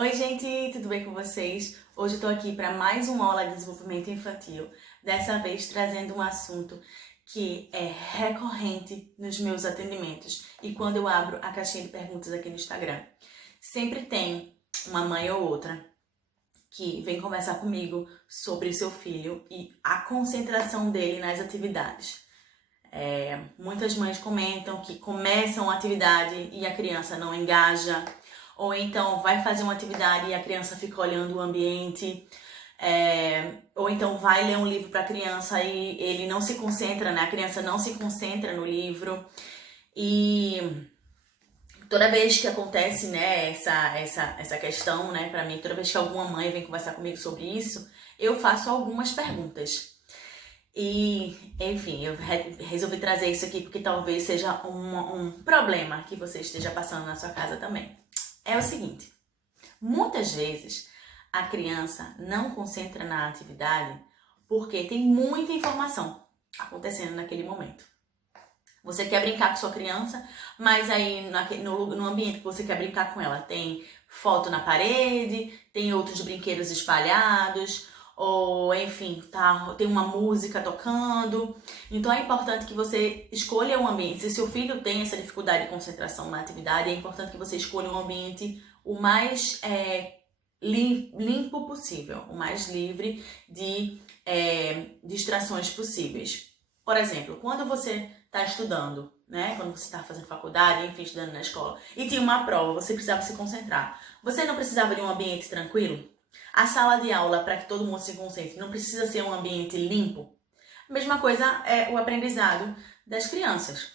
Oi gente, tudo bem com vocês? Hoje eu tô aqui para mais uma aula de desenvolvimento infantil, dessa vez trazendo um assunto que é recorrente nos meus atendimentos e quando eu abro a caixinha de perguntas aqui no Instagram. Sempre tem uma mãe ou outra que vem conversar comigo sobre o seu filho e a concentração dele nas atividades. Muitas mães comentam que começam a atividade e a criança não engaja, ou então vai fazer uma atividade e a criança fica olhando o ambiente, ou então vai ler um livro para a criança e ele não se concentra, né? A criança não se concentra no livro. E toda vez que acontece, né, essa questão, né, para mim, toda vez que alguma mãe vem conversar comigo sobre isso, eu faço algumas perguntas. E, enfim, eu resolvi trazer isso aqui porque talvez seja um problema que você esteja passando na sua casa também. É o seguinte, muitas vezes a criança não concentra na atividade porque tem muita informação acontecendo naquele momento. Você quer brincar com sua criança, mas aí no ambiente que você quer brincar com ela tem foto na parede, tem outros brinquedos espalhados, ou enfim, tem uma música tocando. Então é importante que você escolha um ambiente. Se seu filho tem essa dificuldade de concentração na atividade, é importante que você escolha um ambiente o mais limpo possível, o mais livre de distrações possíveis. Por exemplo, quando você está estudando, né? Quando você está fazendo faculdade, enfim, estudando na escola, e tinha uma prova, você precisava se concentrar. Você não precisava de um ambiente tranquilo? A sala de aula, para que todo mundo se concentre, não precisa ser um ambiente limpo? A mesma coisa é o aprendizado das crianças.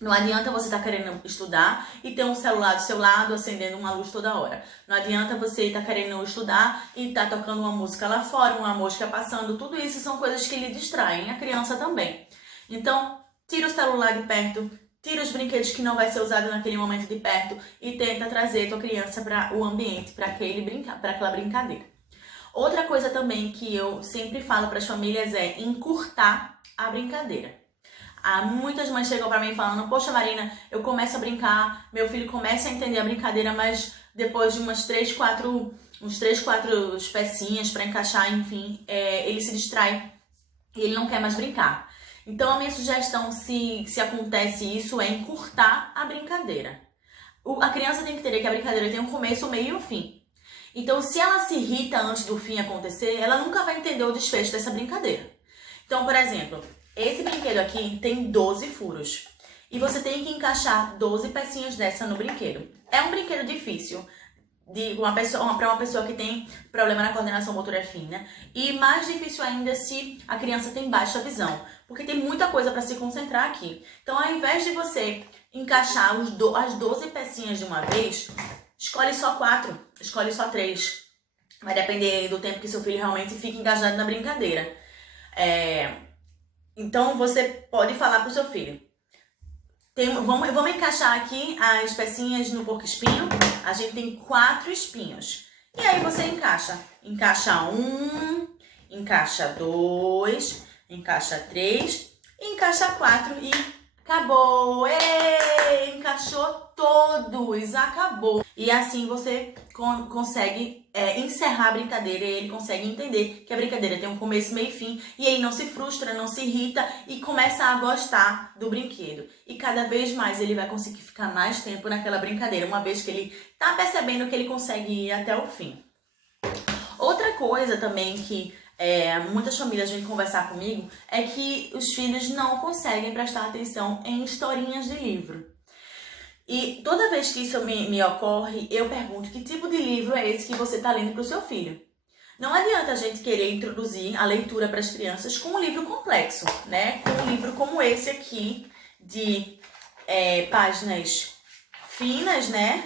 Não adianta você estar querendo estudar e ter um celular do seu lado acendendo uma luz toda hora. Não adianta você estar querendo estudar e estar tocando uma música lá fora, uma mosca passando. Tudo isso são coisas que lhe distraem, a criança também. Então, tira o celular de perto, tira os brinquedos que não vai ser usado naquele momento de perto e tenta trazer tua criança para o ambiente, para aquela brincadeira. Outra coisa também que eu sempre falo para as famílias é encurtar a brincadeira. Muitas mães chegam para mim falando, poxa Marina, eu começo a brincar, meu filho começa a entender a brincadeira, mas depois de uns 3, 4 pecinhas para encaixar, enfim, ele se distrai e ele não quer mais brincar. Então a minha sugestão, se acontece isso, é encurtar a brincadeira. A criança tem que entender que a brincadeira tem um começo, um meio e um fim. Então se ela se irrita antes do fim acontecer, ela nunca vai entender o desfecho dessa brincadeira. Então, por exemplo, esse brinquedo aqui tem 12 furos e você tem que encaixar 12 pecinhas dessa no brinquedo. É um brinquedo difícil para uma pessoa que tem problema na coordenação motora fina e mais difícil ainda se a criança tem baixa visão, porque tem muita coisa para se concentrar aqui. Então, ao invés de você encaixar as 12 pecinhas de uma vez, escolhe só 4, escolhe só 3. Vai depender do tempo que seu filho realmente fica engajado na brincadeira. Então, você pode falar pro seu filho, vamos encaixar aqui as pecinhas no porco-espinho. A gente tem 4 espinhos. E aí você encaixa 1, encaixa 2, encaixa 3, encaixa 4 e acabou! Encaixou todos, acabou! E assim você consegue encerrar a brincadeira e ele consegue entender que a brincadeira tem um começo, meio e fim e ele não se frustra, não se irrita e começa a gostar do brinquedo. E cada vez mais ele vai conseguir ficar mais tempo naquela brincadeira, uma vez que ele tá percebendo que ele consegue ir até o fim. Outra coisa também que muitas famílias vêm conversar comigo é que os filhos não conseguem prestar atenção em historinhas de livro. E toda vez que isso me ocorre, eu pergunto que tipo de livro é esse que você está lendo para o seu filho. Não adianta a gente querer introduzir a leitura para as crianças com um livro complexo, né? Com um livro como esse aqui, de páginas finas, né?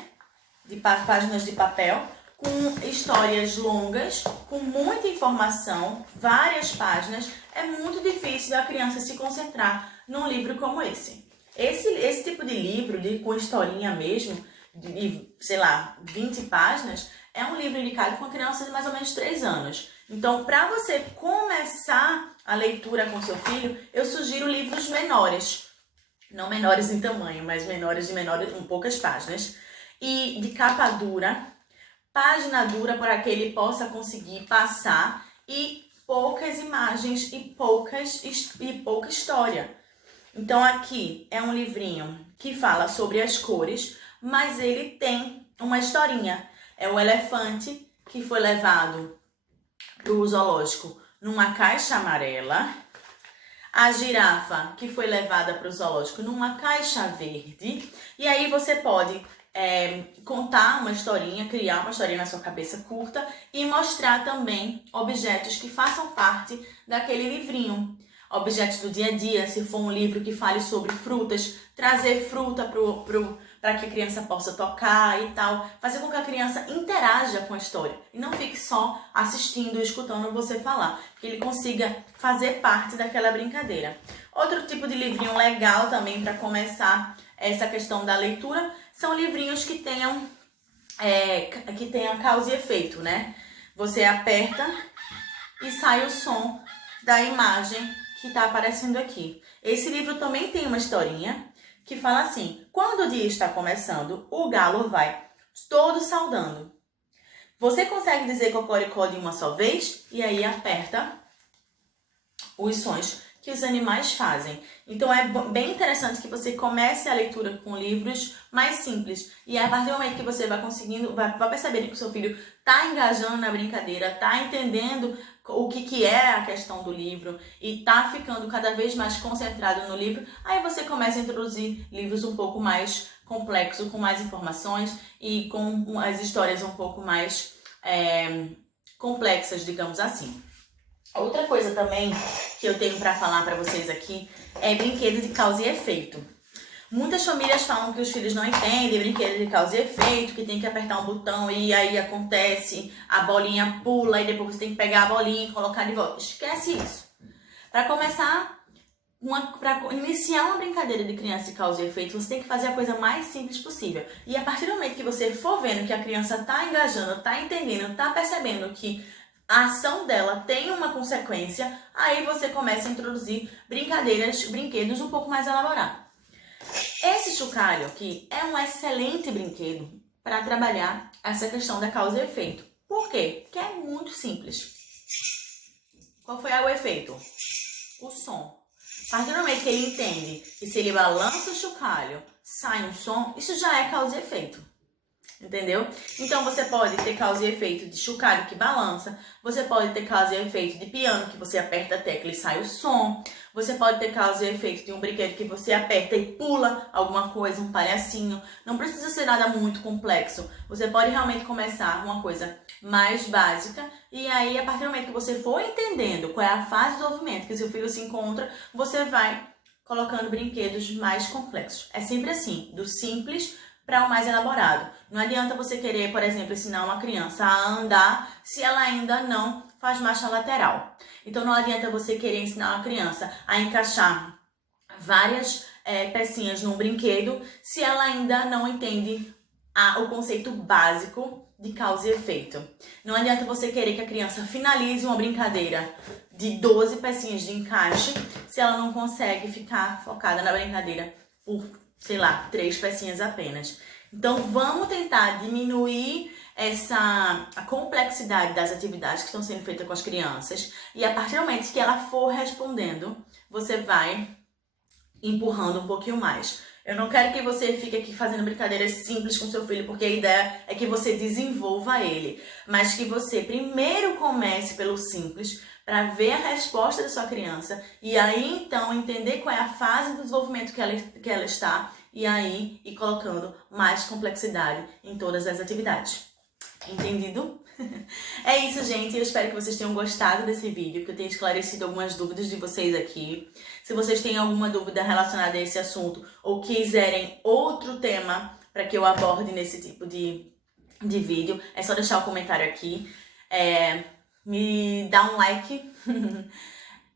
De páginas de papel, com histórias longas, com muita informação, várias páginas. É muito difícil a criança se concentrar num livro como esse. Esse tipo de livro, com historinha mesmo, de, sei lá, 20 páginas, é um livro indicado com uma criança de mais ou menos 3 anos. Então, para você começar a leitura com seu filho, eu sugiro livros menores. Não menores em tamanho, mas menores com poucas páginas. E de capa dura, página dura para que ele possa conseguir passar e poucas imagens e pouca história. Então aqui é um livrinho que fala sobre as cores, mas ele tem uma historinha. É o elefante que foi levado para o zoológico numa caixa amarela, a girafa que foi levada para o zoológico numa caixa verde, e aí você pode contar uma historinha, criar uma historinha na sua cabeça curta e mostrar também objetos que façam parte daquele livrinho. Objetos do dia a dia, se for um livro que fale sobre frutas, trazer fruta para que a criança possa tocar e tal. Fazer com que a criança interaja com a história e não fique só assistindo e escutando você falar. Que ele consiga fazer parte daquela brincadeira. Outro tipo de livrinho legal também para começar essa questão da leitura são livrinhos que tenham causa e efeito, né? Você aperta e sai o som da imagem que está aparecendo aqui. Esse livro também tem uma historinha que fala assim: quando o dia está começando, o galo vai todo saudando. Você consegue dizer cocoricó de uma só vez? E aí aperta os sons que os animais fazem. Então é bem interessante que você comece a leitura com livros mais simples. E a partir do momento que você vai conseguindo, vai percebendo que o seu filho está engajando na brincadeira, está entendendo o que é a questão do livro e está ficando cada vez mais concentrado no livro, aí você começa a introduzir livros um pouco mais complexos, com mais informações e com as histórias um pouco mais complexas, digamos assim. Outra coisa também que eu tenho para falar para vocês aqui é brinquedo de causa e efeito. Muitas famílias falam que os filhos não entendem brinquedo de causa e efeito, que tem que apertar um botão e aí acontece, a bolinha pula e depois você tem que pegar a bolinha e colocar de volta. Esquece isso. Para começar, para iniciar uma brincadeira de criança de causa e efeito, você tem que fazer a coisa mais simples possível. E a partir do momento que você for vendo que a criança está engajando, está entendendo, está percebendo que a ação dela tem uma consequência, aí você começa a introduzir brinquedos um pouco mais elaborados. Esse chocalho aqui é um excelente brinquedo para trabalhar essa questão da causa e efeito. Por quê? Porque é muito simples. Qual foi o efeito? O som. A partir do momento que ele entende que se ele balança o chocalho, sai um som, isso já é causa e efeito. Entendeu? Então você pode ter causa e efeito de chocalho que balança, você pode ter causa e efeito de piano que você aperta a tecla e sai o som, você pode ter causa e efeito de um brinquedo que você aperta e pula alguma coisa, um palhacinho. Não precisa ser nada muito complexo, você pode realmente começar uma coisa mais básica e aí a partir do momento que você for entendendo qual é a fase de desenvolvimento que seu filho se encontra, você vai colocando brinquedos mais complexos. É sempre assim, do simples para o mais elaborado. Não adianta você querer, por exemplo, ensinar uma criança a andar se ela ainda não faz marcha lateral. Então não adianta você querer ensinar uma criança a encaixar várias pecinhas num brinquedo se ela ainda não entende o conceito básico de causa e efeito. Não adianta você querer que a criança finalize uma brincadeira de 12 pecinhas de encaixe se ela não consegue ficar focada na brincadeira por, sei lá, 3 pecinhas apenas. Então vamos tentar diminuir a complexidade das atividades que estão sendo feitas com as crianças e a partir do momento que ela for respondendo, você vai empurrando um pouquinho mais. Eu não quero que você fique aqui fazendo brincadeiras simples com seu filho, porque a ideia é que você desenvolva ele, mas que você primeiro comece pelo simples para ver a resposta da sua criança e aí então entender qual é a fase do desenvolvimento que ela está e aí ir colocando mais complexidade em todas as atividades. Entendido? É isso, gente. Eu espero que vocês tenham gostado desse vídeo, que eu tenha esclarecido algumas dúvidas de vocês aqui. Se vocês têm alguma dúvida relacionada a esse assunto ou quiserem outro tema para que eu aborde nesse tipo de vídeo, é só deixar o comentário aqui. Me dá um like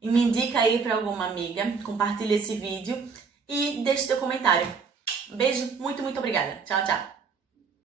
e me indica aí para alguma amiga, compartilha esse vídeo e deixe seu comentário. Beijo, muito obrigada. Tchau, tchau.